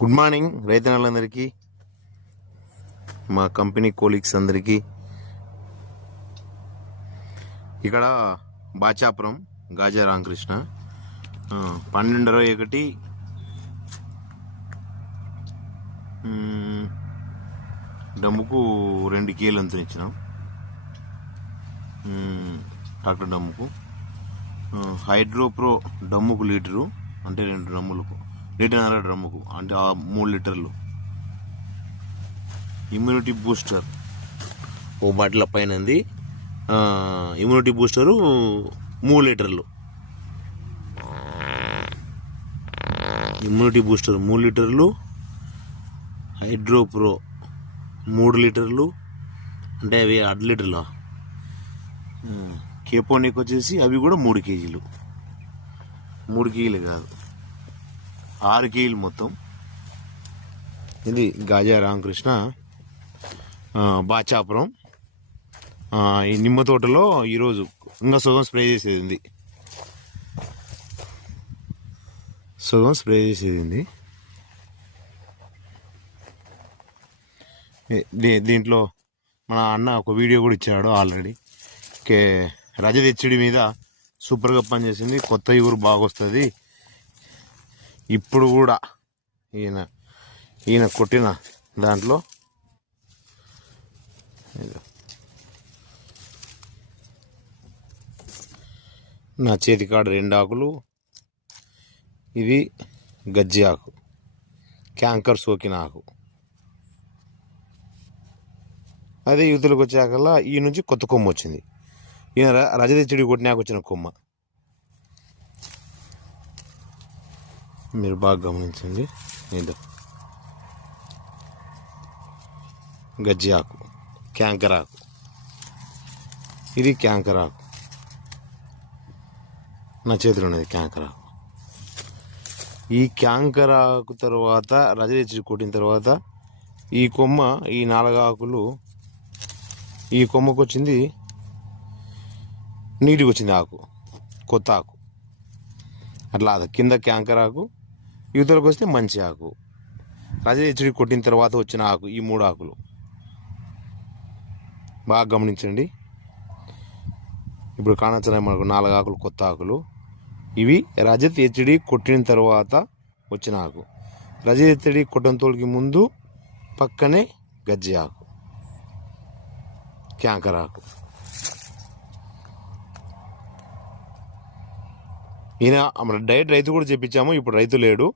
Good morning రైతన్నలందరికీ, మా company colleagues అందరికీ. ఇక్కడ బాచాపురం గాజా రామకృష్ణ 12/21 డమ్ముకు 2 కేలు అంతా ఇచ్చినాం. డాక్టర్ డమ్ముకు హైడ్రోప్రో డమ్ముకు లీటరు, అంటే 2 డ్రమ్ములకు 1.5 డ్రమ్ముకు, అంటే 3 లీటర్లు. ఇమ్యూనిటీ బూస్టర్ ఓ బాటిల్ పైన ఉంది. ఇమ్యూనిటీ బూస్టరు 3 లీటర్లు. ఇమ్యూనిటీ బూస్టర్ 3 లీటర్లు, హైడ్రోప్రో 3 లీటర్లు, అంటే అవి 1/2 లీటర్లు. కేపోనిక్ వచ్చేసి అవి కూడా 3 కేజీలు. 3 కేజీలు కాదు, 6 కేజీలు మొత్తం. ఇది గాజా రామకృష్ణ బాచాపురం. ఈ నిమ్మ తోటలో ఈరోజు ఇంకా సగం స్ప్రే చేసేది ఉంది. దీంట్లో మన అన్న ఒక వీడియో కూడా ఇచ్చాడు ఆల్రెడీ. రజత్ హెచ్డి మీద సూపర్గా పనిచేసింది. కొత్త ఊరు బాగా వస్తుంది. ఇప్పుడు కూడా ఈయన కొట్టిన దాంట్లో నా చేతి కాడ 2 ఆకులు. ఇది గజ్జి ఆకు, క్యాంకర్ సోకిన ఆకు. అదే యూతులకు వచ్చాకల్లా ఈ నుంచి కొత్త కొమ్మ వచ్చింది. ఈయన రజత్ హెచ్డి కొట్టినాక వచ్చిన కొమ్మ. మీరు బాగా గమనించండి. ఏదో గజ్జి ఆకు, క్యాంకర్ ఆకు. ఇది క్యాంకర్ ఆకు, నా చేతిలో ఉన్నది క్యాంకర్ ఆకు. ఈ క్యాంకర్ ఆకు తర్వాత రజత్ హెచ్డి కొట్టిన తర్వాత ఈ కొమ్మ, ఈ 4 ఆకులు, ఈ కొమ్మకు వచ్చింది నీటికి వచ్చింది ఆకు, కొత్త ఆకు. అట్లా కింద క్యాంకర్ ఆకు, యువతలకు వస్తే మంచి ఆకు. రజత్ హెచ్డి కొట్టిన తర్వాత వచ్చిన ఆకు ఈ 3 ఆకులు. బాగా గమనించండి. ఇప్పుడు కానొచ్చిన మనకు 4 ఆకులు కొత్త ఆకులు. ఇవి రజత్ హెచ్డి కొట్టిన తర్వాత వచ్చిన ఆకు. రజత్ హెచ్డి కొట్టడం తోలికి ముందు పక్కనే గజ్జి ఆకు, క్యాంకర్ ఆకు. ఈయన మన డైరెక్ట్ రైతు కూడా చెప్పించాము. ఇప్పుడు రైతు లేడు.